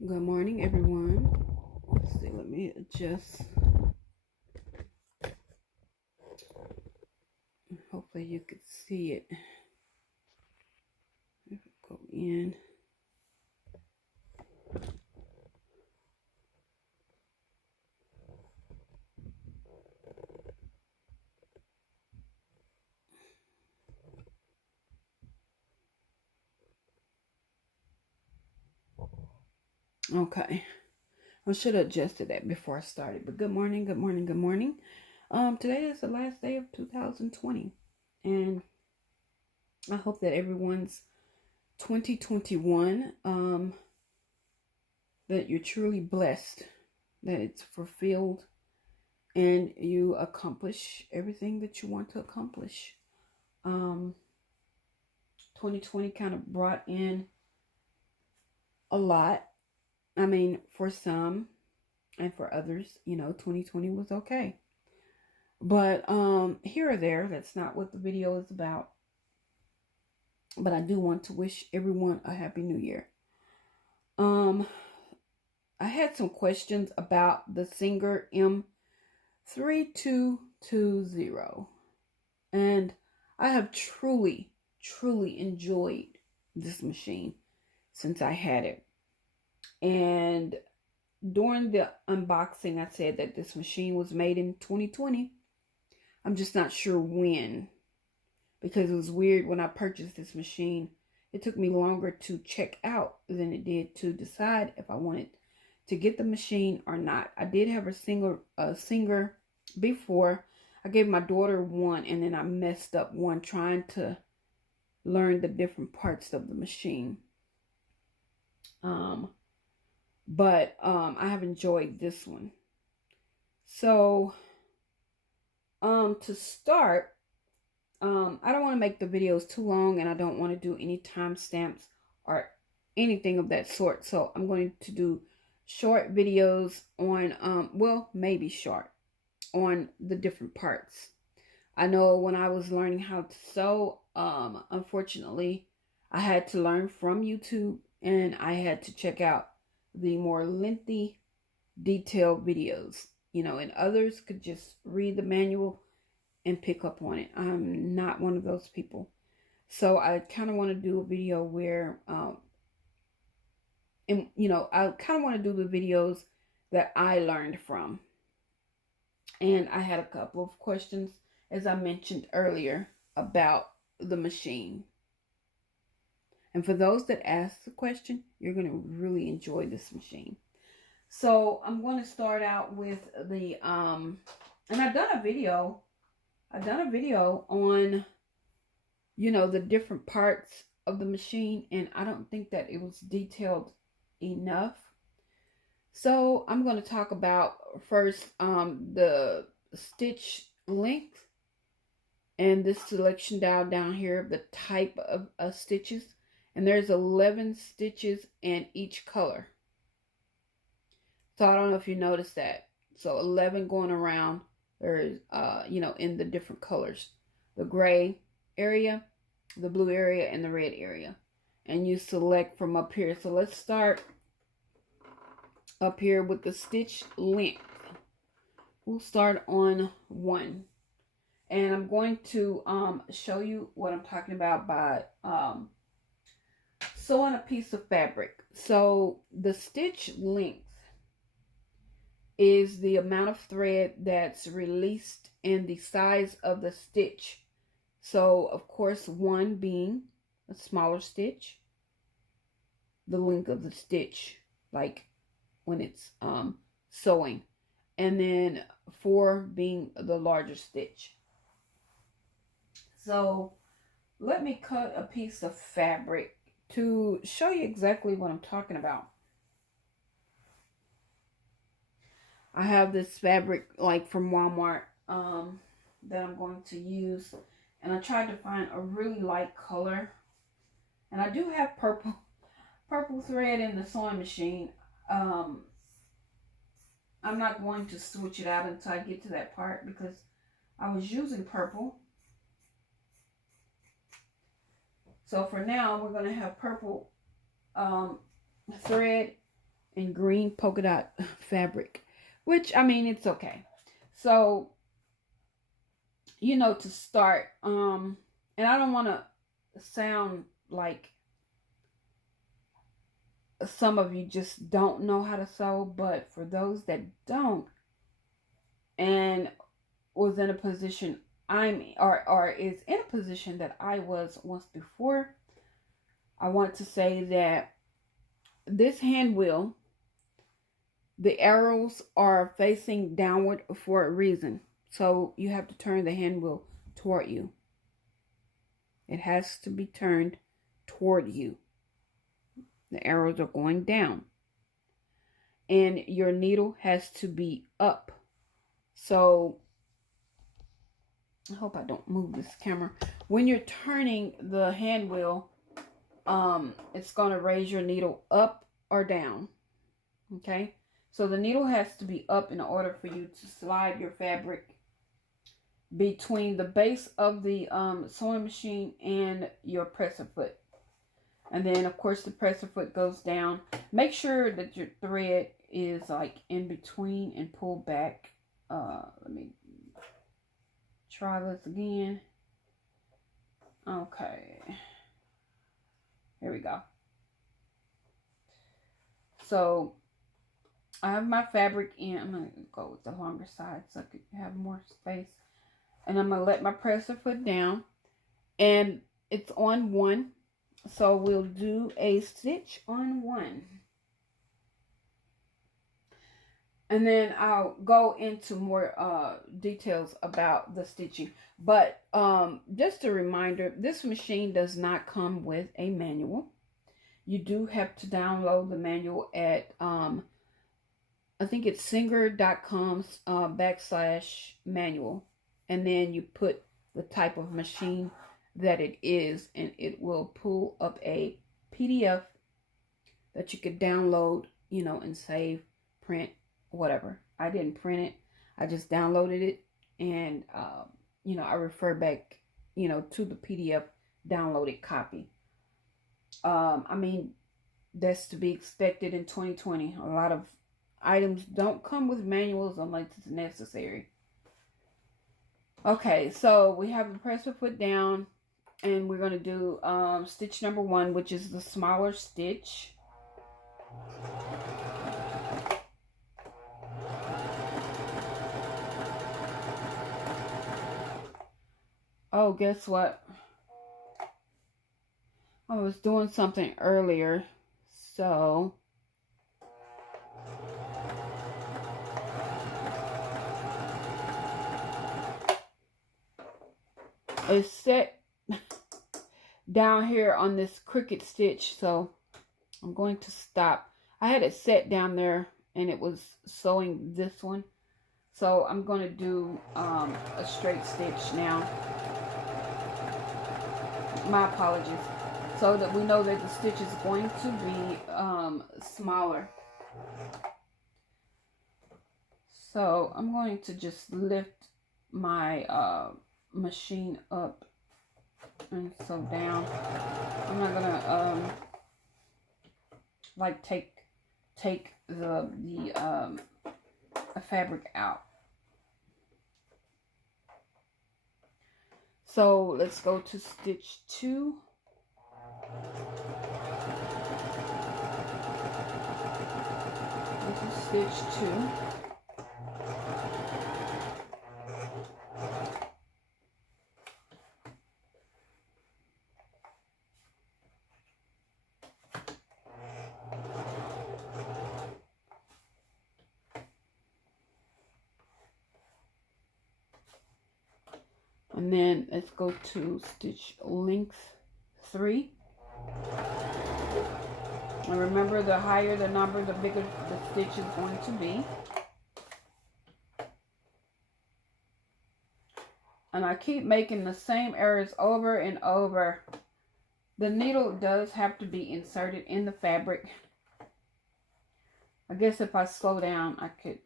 Good morning, everyone. Let's see, let me adjust. Hopefully, you could see it. Go in. Okay, I should have adjusted that before I started. But good morning, good morning, good morning. Today is the last day of 2020, and I hope that everyone's 2021 that you're truly blessed, that it's fulfilled, and you accomplish everything that you want to accomplish. Um, 2020 kind of brought in a lot. I mean, for some and for others, 2020 was okay. But here or there, that's not what the video is about. But I do want to wish everyone a happy new year. Um I had some questions about the Singer M3220. And I have truly enjoyed this machine since I had it. And during the unboxing, I said that this machine was made in 2020. I'm just not sure when, because it was weird when I purchased this machine. It took me longer to check out than it did to decide if I wanted to get the machine or not. I did have a Singer before. I gave my daughter one, and then I messed up one trying to learn the different parts of the machine. But I have enjoyed this one. So to start, I don't want to make the videos too long, and I don't want to do any timestamps or anything of that sort. So I'm going to do short videos on, well, maybe short, on the different parts. I know when I was learning how to sew, unfortunately, I had to learn from YouTube, and I had to check out the more lengthy, detailed videos, and others could just read the manual and pick up on it. I'm not one of those people. So I kind of want to do a video where, I kind of want to do the videos that I learned from. And I had a couple of questions, as I mentioned earlier, about the machine. And for those that ask the question, you're going to really enjoy this machine. So I'm going to start out with the, and I've done a video on, the different parts of the machine, and I don't think that it was detailed enough. So I'm going to talk about first the stitch length and this selection dial down here, the type of stitches. And there's 11 stitches in each color. So I don't know if you noticed that. So 11 going around. There's, in the different colors. The gray area, the blue area, and the red area. And you select from up here. So let's start up here with the stitch length. We'll start on 1. And I'm going to show you what I'm talking about by sewing a piece of fabric. So the stitch length is the amount of thread that's released in the size of the stitch. So of course, 1 being a smaller stitch, the length of the stitch, like when it's sewing, and then 4 being the larger stitch. So let me cut a piece of fabric to show you exactly what I'm talking about. I have this fabric like from Walmart that I'm going to use, and I tried to find a really light color, and I do have purple thread in the sewing machine. I'm not going to switch it out until I get to that part because I was using purple. So for now, we're going to have purple thread in green polka dot fabric, which, I mean, it's okay. So, to start, and I don't want to sound like some of you just don't know how to sew, but for those that don't and was in a position or is in a position that I was once before, I want to say that this hand wheel, the arrows are facing downward for a reason. So you have to turn the hand wheel toward you. It has to be turned toward you. The arrows are going down. And your needle has to be up. So, I hope I don't move this camera. When you're turning the hand wheel, it's going to raise your needle up or down. Okay? So the needle has to be up in order for you to slide your fabric between the base of the sewing machine and your presser foot. And then, of course, the presser foot goes down. Make sure that your thread is like in between and pull back. Let me try this again. Okay. Here we go. So, I have my fabric in. I'm going to go with the longer side so I could have more space. And I'm going to let my presser foot down. And it's on one. So we'll do a stitch on one. And then I'll go into more details about the stitching. But just a reminder, this machine does not come with a manual. You do have to download the manual at, I think it's singer.com /manual. And then you put the type of machine that it is, and it will pull up a PDF that you could download, and save, print, whatever. I didn't print it. I just downloaded it, and, I refer back, to the PDF downloaded copy. I mean, that's to be expected in 2020. A lot of items don't come with manuals unless it's necessary. Okay, so we have the presser foot down, and we're going to do stitch number 1, which is the smaller stitch. Oh, guess what? I was doing something earlier, so it's set down here on this crooked stitch, so I'm going to stop. I had it set down there and it was sewing this one, so I'm going to do a straight stitch now. My apologies. So that we know that the stitch is going to be smaller. So I'm going to just lift my machine up and sew down. I'm not gonna like take the fabric out. So let's go to stitch 2. This is stitch 2. And then let's go to stitch length 3. And remember, the higher the number, the bigger the stitch is going to be. And I keep making the same errors over and over. The needle does have to be inserted in the fabric. I guess if I slow down, I could,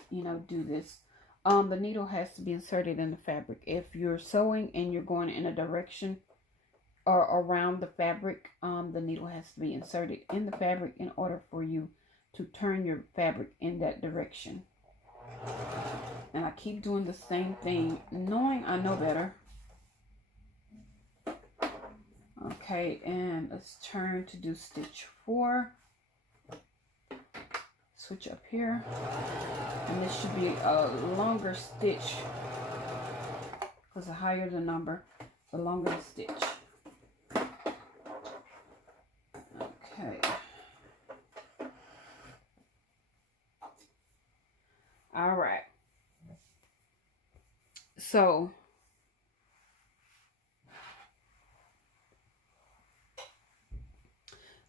do this. The needle has to be inserted in the fabric. If you're sewing and you're going in a direction or around the fabric, the needle has to be inserted in the fabric in order for you to turn your fabric in that direction. And I keep doing the same thing, knowing I know better. Okay, and let's turn to do stitch 4. Switch up here, and this should be a longer stitch, because the higher the number, the longer the stitch. Okay. All right. So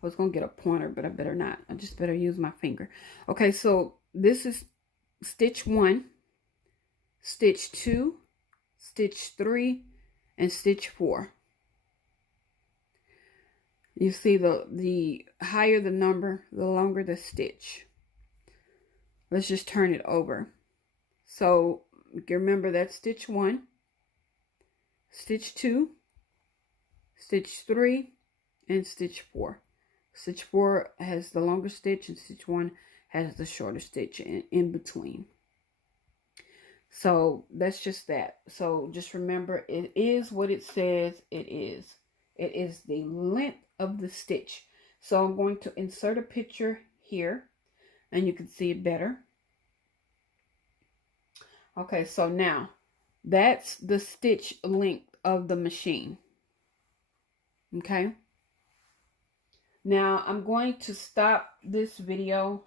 I was going to get a pointer, but I better not. I just better use my finger. Okay, so this is stitch 1, stitch 2, stitch 3, and stitch 4. You see the higher the number, the longer the stitch. Let's just turn it over. So remember that's stitch 1, stitch 2, stitch 3, and stitch 4. Stitch 4 has the longer stitch, and stitch 1 has the shorter stitch in between. So that's just that. So just remember, it is what it says it is. It is the length of the stitch. So I'm going to insert a picture here, and you can see it better. Okay, so now that's the stitch length of the machine. Okay. Now I'm going to stop this video,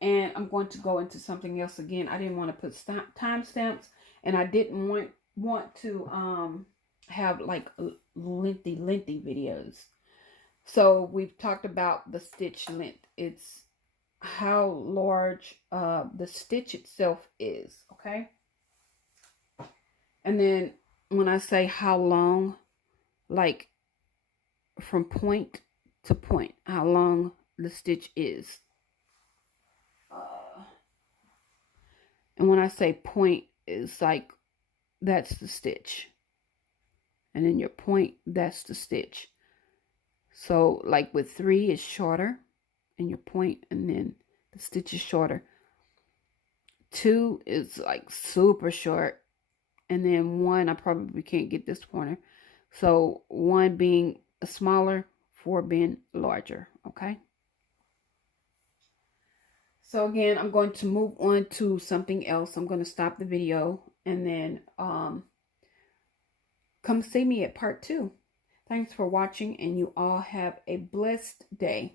and I'm going to go into something else again. I didn't want to put timestamps, and I didn't want to have like lengthy videos. So we've talked about the stitch length. It's how large the stitch itself is, okay? And then when I say how long, like from point to point, how long the stitch is. And when I say point, it's like that's the stitch, and then your point, that's the stitch. So like with 3 is shorter and your point, and then the stitch is shorter. 2 is like super short, and then 1, I probably can't get this pointer. So 1 being smaller, 4 being larger, okay? So again, I'm going to move on to something else. I'm going to stop the video, and then come see me at part 2. Thanks for watching, and you all have a blessed day.